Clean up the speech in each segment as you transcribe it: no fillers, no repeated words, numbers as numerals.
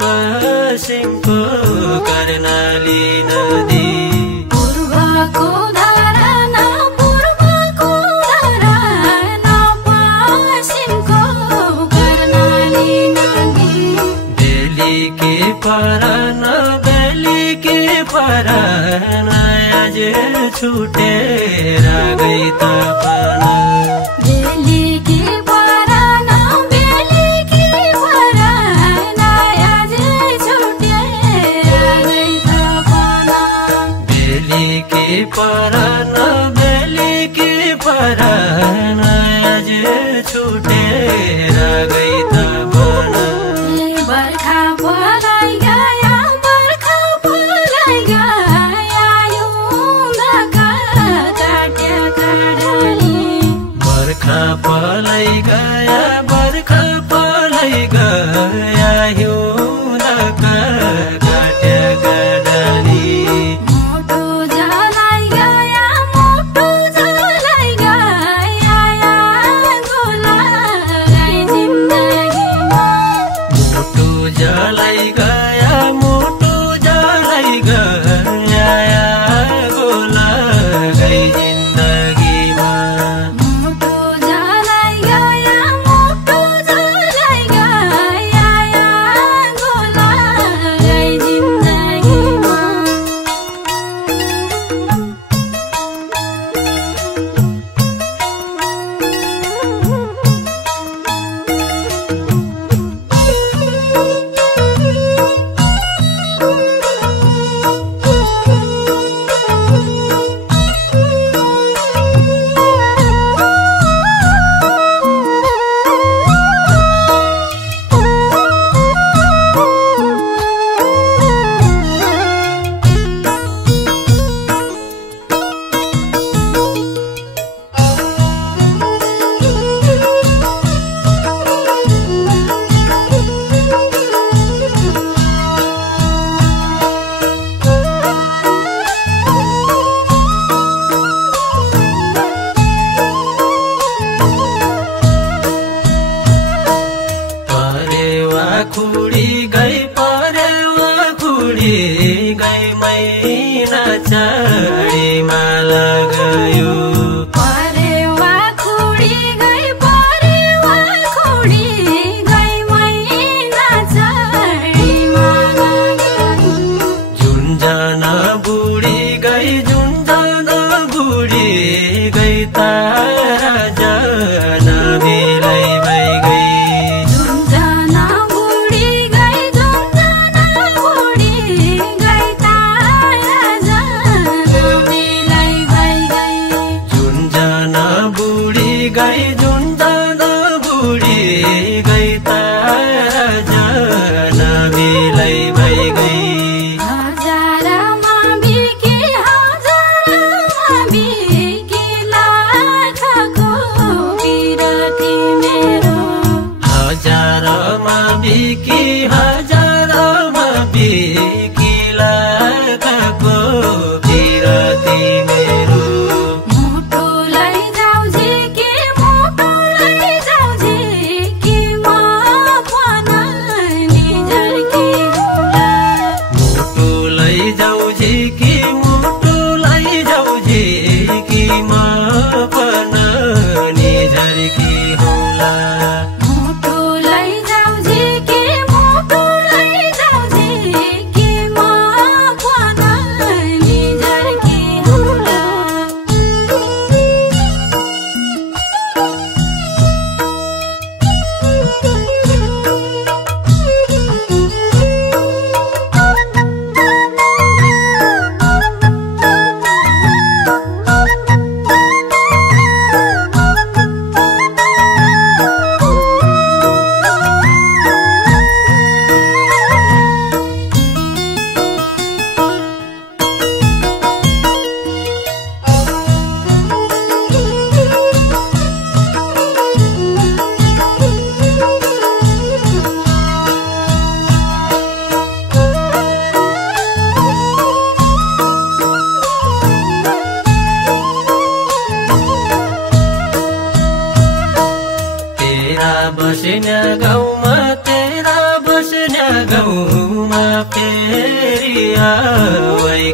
पश्चिमको कर्णाली नदी पूर्वको धारा न पूर्वको धारा न पश्चिमको कर्णाली नदी बेलीकी पर न बेलीकी पर न आज छुटेर गई तपना बेलीकी पर न बेलीकी पर न आज छुटेर गई तपना बेलीकी पर न बेलीकी पर न आज छुटेर गई तपना बर्खा पलाई गया बर्खा पलाई गया युद्धका काट्या काडाली बर्खा पलाई गया बर्खा पलाई गया हिउँदका काट्या काडाली मोटो जलाई गया मोटो जलाई गया गोला गाई जिन्दगीमा मोटो जलाई गया मोटो जलाई गया गोला गई जिन्दगीमा मोटो जलाई गया मोटो जलाई गया गोला गाई जिन्दगीमा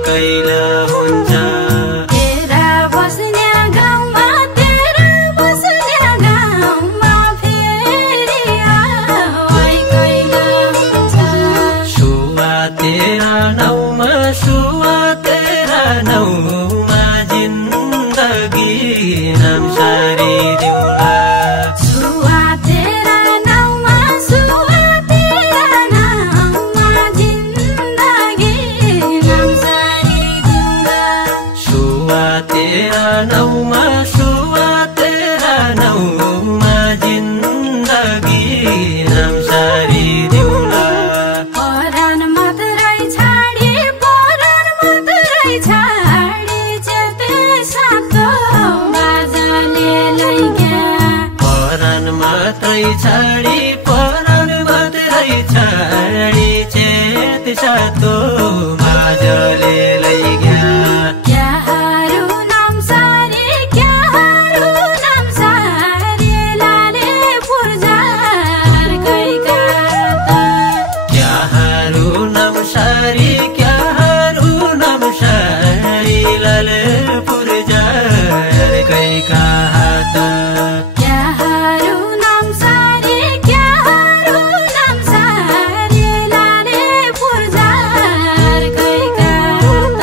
कैला हुन्छ तेरा बस्ने गाउँमा फेरि आवाई कैला हुन्छ सुवा तेरा नाउँमा जिन्दगी नाम सारिदिउँला सुवा तेरा नाउँमा जिन्दगी नाम सारिदिउँला सुवा तेरा नाउँमा जिन्दगी नाम सारिदिउँला परान मात्रै छाडी चेते सातो बाजाले लैग्या परान मात्रै छाडी चेत सातो बाजले लैग्या क्याहारु नाम सारी लाले पुर्जार कैका त क्याहारु नाम सारी लाले पुर्जार कैका हात क्याहारु नाम सारी लाले पुर्जार कैका त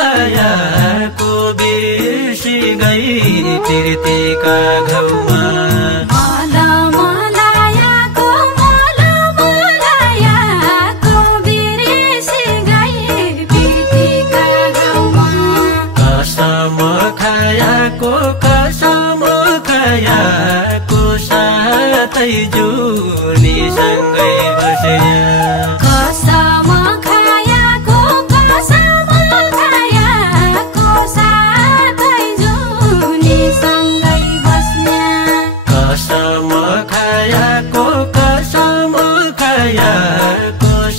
मलायाको बिर्सी गई तिर्तेका घाउमा मलायाको बिर्सी गई तिर्तेका घाउमा कसम खायाको साथै जुनीसँगै बस्या कसम खायाको साथै जुनीसँगै बस्ने कसम खायाको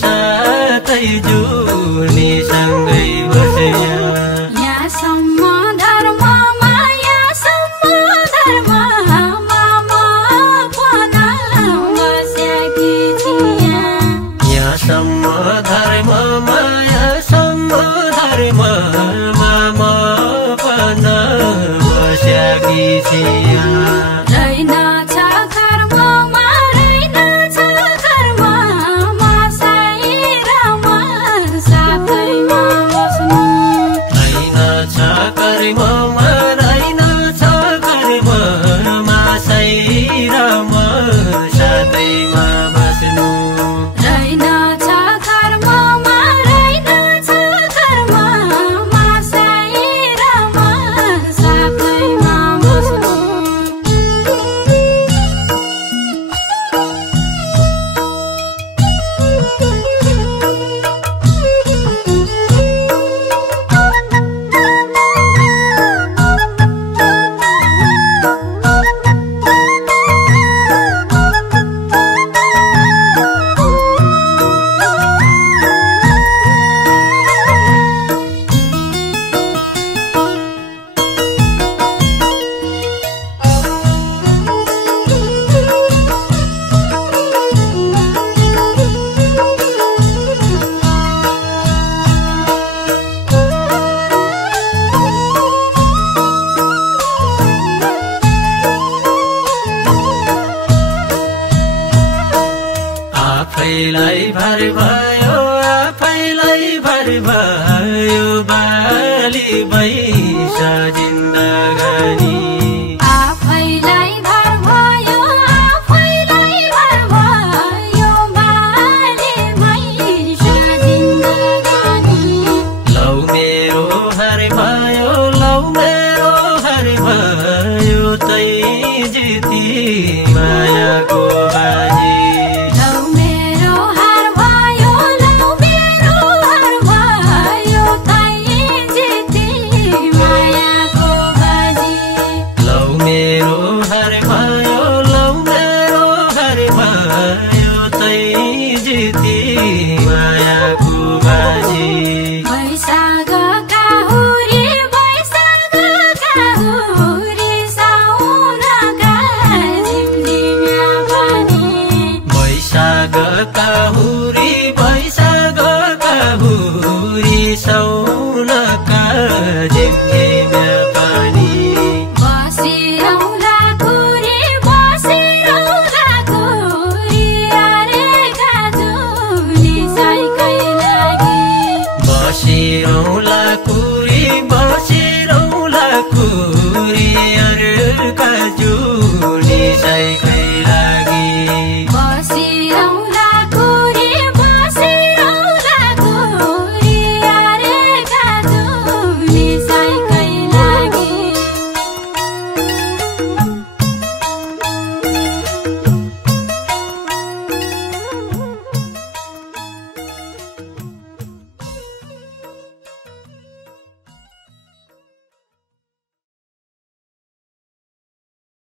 साथै जुनीसँगै बस्या यहाँसम्म धर्ममा बसेकी छिया यहाँसम्म धर्ममा पन बस्याकी छिया रहेनछ कर्ममा साथैमा बस्नु रहेनछ कर्ममा साइरामा साथैमा बस्नु रहेनछ कर्ममा साइरामा साथैमा बस्नु आफैलाई भर भयो खाली भइस जिन्दगानी आफैलाई भर भयो आफैलाई भर भयो बाले भइस जिन्दगानी लौ मेरो हर भयो लौ मेरो हर भयो तै जिती मायाको बाजी लौ मेरो हार भयो लौ मेरो हार भयो तै जिती मायाको बाजी लौ मेरो हर भयो लौ मेरो हर भयो तै जिती मायाको बाजी वैशाखका हुरी साउनका झिमझिम्या पनि वैशाखका हुरी साउनका झिमझिम्या पानी बसिरौँला खुरी आरेका जुली साइकै लागि बसिरौँ